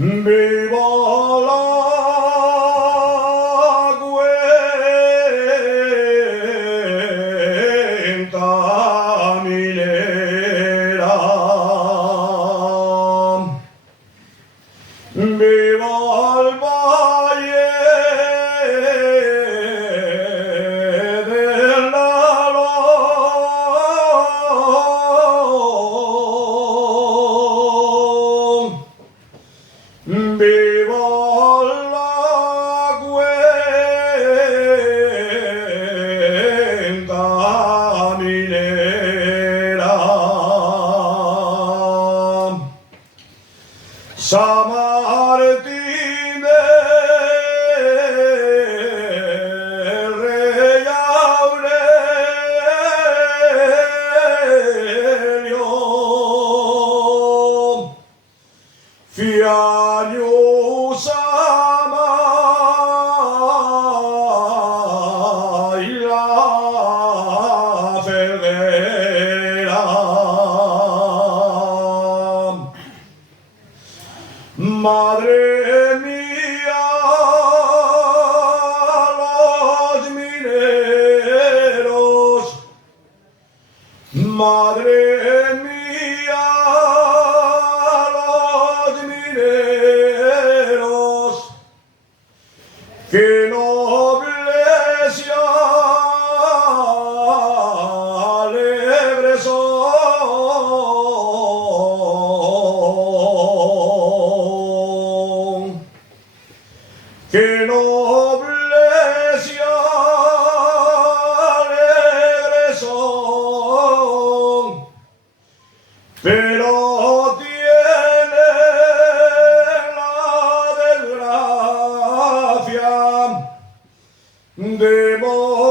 Viva la cuenta minera. Viva el valle del Nalón. Viva la cuenta minera. San Martín de Rey Aurelio, Fiaños ama y la Pedrera. Madre mía, los mineros, madre mía, los mineros, que nobles y alegres son. Que nobles y alegres son, pero tienen la desgracia de morir